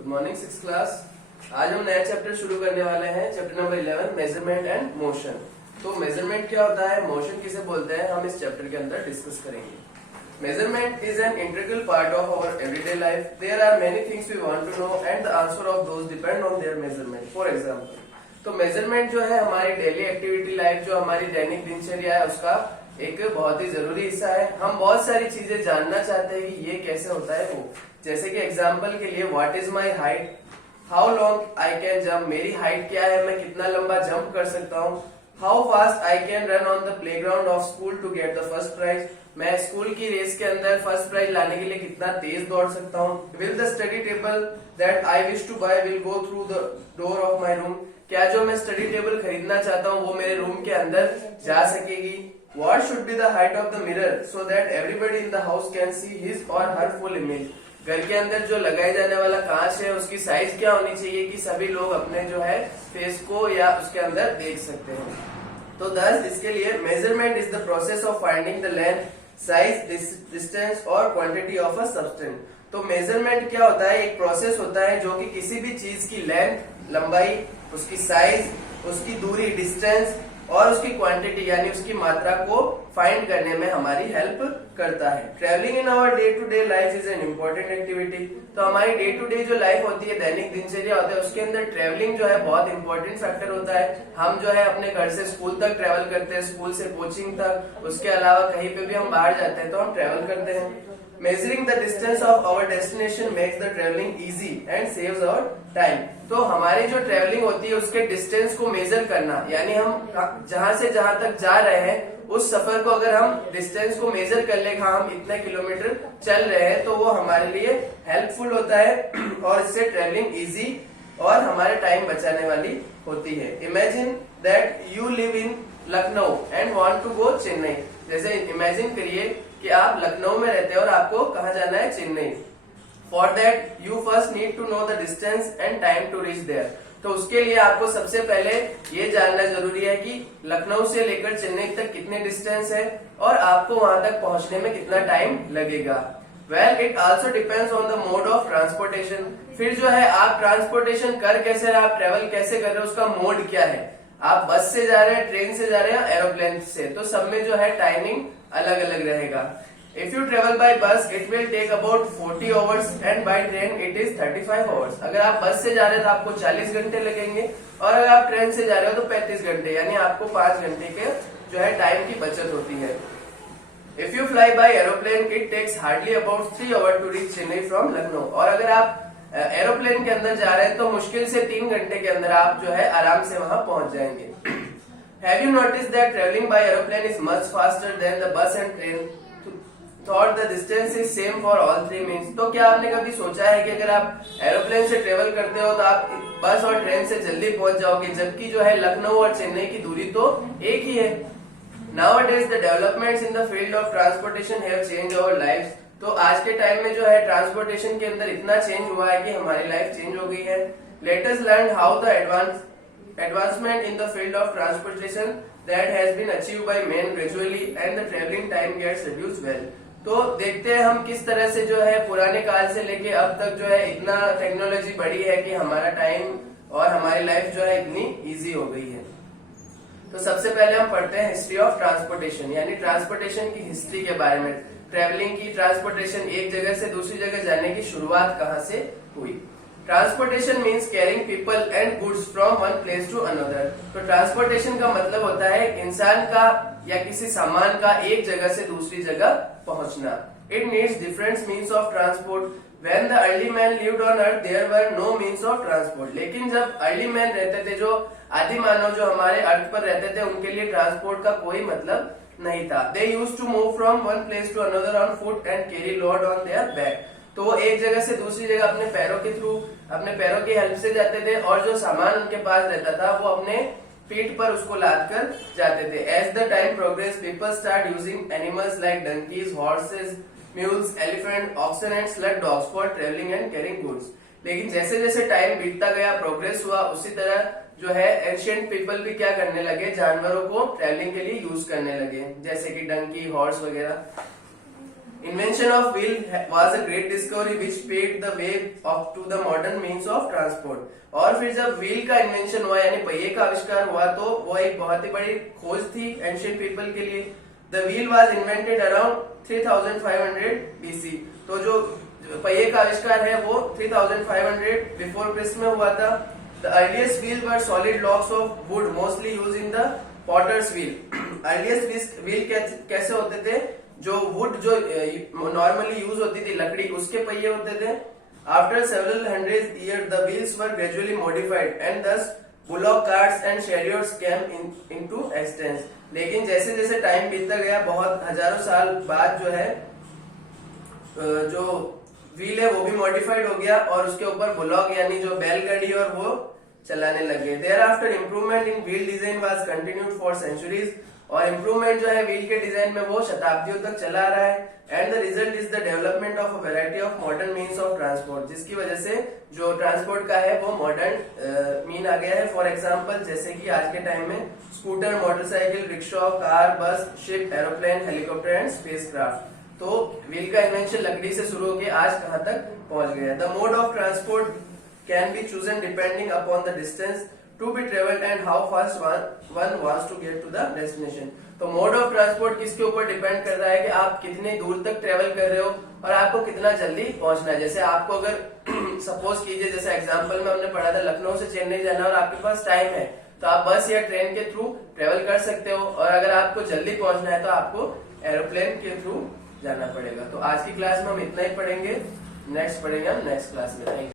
Good morning six class. आज हम नया चैप्टर शुरू करने वाले हैं, chapter number 11 measurement and motion. तो मेजरमेंट क्या होता है, मोशन किसे बोलते हैं, हम इस चैप्टर के अंदर डिस्कस करेंगे। Measurement is an integral part of our everyday life. There are many things we want to know and the answer of those depend on their measurement. For example, तो measurement जो है हमारी daily activity life, जो हमारी दैनिक दिनचर्या है, उसका एक बहुत ही जरूरी हिस्सा है। हम बहुत सारी चीजें जानना चाहते हैं कि ये कैसे होता है वो, जैसे कि एग्जांपल के लिए what is my height, how long I can jump, मेरी हाइट क्या है, मैं कितना लंबा जंप कर सकता हूँ, how fast I can run on the playground of school to get the first prize, मैं स्कूल की रेस के अंदर फर्स्ट प्राइज लाने के लिए कितना तेज दौड़ सकता हूँ, will the study table that I wish to buy will go through the door of my room, क्या जो मैं स्टडी टेबल खरीदना चाहता हूँ वो मेरे रूम के अंदर जा सकेगी, what should be the height of the mirror so that everybody in the house can see his or her full image, घर के अंदर जो लगाए जाने वाला कांच है उसकी साइज क्या होनी चाहिए कि सभी लोग अपने जो है फेस को या उसके अंदर देख सकते हैं। तो दस इसके लिए measurement is the process of finding the length, size, distance और क्वांटिटी ऑफ अ सब्सटेंस। तो मेजरमेंट क्या होता है, एक प्रोसेस होता है जो कि किसी भी चीज की लेंथ, लंबाई, उसकी साइज, उसकी दूरी, डिस्टेंस और उसकी क्वांटिटी यानी उसकी मात्रा को फाइंड करने में हमारी हेल्प करता है। Travelling in our day to day life is an important activity. तो हमारी डे टू डे जो लाइफ होती है, दैनिक दिनचर्या होता है, उसके अंदर ट्रेवलिंग जो है बहुत इंपॉर्टेंट फैक्टर होता है। हम जो है अपने घर से स्कूल तक ट्रेवल करते हैं, स्कूल से कोचिंग तक, उसके अलावा कहीं पे भी हम बाहर जाते हैं तो हम ट्रेवल करते हैं। Measuring the distance of our destination makes the traveling easy and saves our time। तो हमारी जो ट्रेवलिंग होती है उसके डिस्टेंस को मेजर करना, यानी हम जहां से जहां तक जा रहे हैं उस सफर को अगर हम डिस्टेंस को मेजर कर ले, हम इतने किलोमीटर चल रहे हैं, तो वो हमारे लिए हेल्पफुल होता है और इससे ट्रेवलिंग इजी और हमारे टाइम बचाने वाली होती है। Imagine that you live in Lucknow and want to go Chennai. जैसे इमेजिन करिए कि आप लखनऊ में रहते हैं और आपको कहाँ जाना है, Chennai. For that you first need to know the distance and time to reach there. तो उसके लिए आपको सबसे पहले ये जानना जरूरी है कि लखनऊ से लेकर चेन्नई तक कितने डिस्टेंस है और आपको वहां तक पहुंचने में कितना टाइम लगेगा। Well it also depends on the mode of transportation. फिर जो है आप ट्रांसपोर्टेशन कर कैसे रहे, आप ट्रेवल कैसे कर रहे हो, उसका मोड क्या है, आप बस से जा रहे हैं, ट्रेन से जा रहे हैं, एरोप्लेन से, तो सब में जो है टाइमिंग अलग अलग रहेगा। If you travel by bus it will take about 40 hours and by train it is 35 hours. अगर आप बस से जा रहे हैं तो आपको 40 घंटे लगेंगे और अगर आप ट्रेन से जा रहे हो तो 35 घंटे, यानी आपको 5 घंटे के जो है टाइम की बचत होती है। If you fly by aeroplane it takes hardly about 3 hours to reach Chennai from Lucknow. और अगर आप एरोप्लेन के अंदर जा रहे हैं तो मुश्किल से 3 घंटे के अंदर आप जो है आराम से वहां पहुंच जाएंगे। Have you noticed that traveling by aeroplane is much faster than the bus and train? Thought the distance is same for all three means। तो क्या आपने कभी सोचा है कि अगर आप एरोप्लेन से ट्रेवल करते हो तो आप बस और ट्रेन से जल्दी पहुंच जाओगे, जबकि जो है लखनऊ और चेन्नई की दूरी तो एक ही है। Nowadays the developments in the field of transportation have changed our lives। तो आज के टाइम में जो है ट्रांसपोर्टेशन के अंदर इतना चेंज हुआ है कि हमारी लाइफ चेंज हो गई है। Let us learn how the advancement in the field of transportation that has been achieved by man gradually and the traveling time gets reduced well। तो देखते हैं हम किस तरह से जो है पुराने काल से लेके अब तक जो है इतना टेक्नोलॉजी बढ़ी है कि हमारा टाइम और हमारी लाइफ जो है इतनी इजी हो गई है। तो सबसे पहले हम पढ़ते हैं हिस्ट्री ऑफ ट्रांसपोर्टेशन, यानी ट्रांसपोर्टेशन की हिस्ट्री के बारे में। ट्रेवलिंग की, ट्रांसपोर्टेशन, एक जगह से दूसरी जगह जाने की शुरुआत कहाँ से हुई। Transportation means carrying people and goods from one place to another. तो ट्रांसपोर्टेशन का मतलब होता है इंसान का या किसी सामान का एक जगह से दूसरी जगह पहुंचना। It needs different means of transport. When the early man lived on earth there were no means of transport। लेकिन जब अर्ली मैन रहते थे, जो आदि मानव जो हमारे अर्थ पर रहते थे, उनके लिए ट्रांसपोर्ट का कोई मतलब नहीं था। They used to move from one place to another on foot and carry load on their back। तो वो एक जगह से दूसरी जगह अपने पैरों के थ्रू, अपने पैरों की हेल्प से जाते थे और जो सामान उनके पास रहता था वो अपने पीठ पर उसको लाद कर जाते थे। As the time progress people start using animals like donkeys, horses, mules, elephant, oxen and sled dogs for travelling and carrying goods. लेकिन जैसे जैसे टाइम बीतता गया, प्रोग्रेस हुआ, उसी तरह जो है एंशिएंट पीपल भी क्या करने लगे, जानवरों को ट्रेवलिंग के लिए यूज करने लगे, जैसे कि डंकी, हॉर्स वगैरह। Invention of wheel was a great discovery which paved the way up to the modern means of transport. और फिर जब व्हील का इन्वेंशन हुआ यानी पहिए का आविष्कार हुआ तो वो एक बहुत ही बड़ी खोज थी एंशिएंट पीपल के लिए। The wheel was invented around 3500 BC। तो जो पहिए का आविष्कार है वो 3500 बिफोर क्रिस्ट में हुआ था। The earliest wheel were solid logs of wood mostly use in the potter's wheel. Earliest wheel कैसे होते थे? जो वुड जो नॉर्मली यूज होती थी लकड़ी उसके पहिए होते थे। After several hundred year the wheels were gradually modified and thus bullock carts and chariots came into existence. लेकिन जैसे जैसे टाइम बीतता गया बहुत हजारों साल बाद जो है जो व्हील है वो भी मॉडिफाइड हो गया और उसके ऊपर बुलॉक यानी जो बैलगाड़ी और वो चलाने लगे। Thereafter improvement in wheel design was continued for centuries. और इम्प्रूवमेंट जो है व्हील के डिजाइन में वो शताब्दियों तक चला रहा है। And the result is the development of a variety of modern means of transport, जिसकी वजह से जो ट्रांसपोर्ट का है वो मॉडर्न मीन आ गया है। फॉर एग्जांपल जैसे कि आज के टाइम में scooter, motorcycle, rickshaw, car, bus, ship, aeroplane, helicopter and spacecraft. तो व्हील का इन्वेंशन लकड़ी से शुरू होकर आज कहां तक पहुंच गया। The mode of transport can be chosen depending upon the distance to be travelled and how fast one wants to get to the destination. तो मोड ऑफ ट्रांसपोर्ट किसके ऊपर डिपेंड कर रहा है कि आप कितने दूर तक ट्रेवल कर रहे हो और आपको कितना जल्दी पहुंचना है। जैसे आपको अगर सपोज कीजिए जैसे एग्जांपल में हमने पढ़ा था लखनऊ से चेन्नई जाना और आपके पास टाइम है तो आप बस या ट्रेन के थ्रू ट्रेवल कर सकते हो। और अगर आपको जल्दी पहुंचना है तो आपको एरोप्लेन के थ्रू जाना पड़ेगा। तो आज की क्लास में हम इतना ही पढ़ेंगे, नेक्स्ट पढ़ेंगे हम नेक्स्ट क्लास में।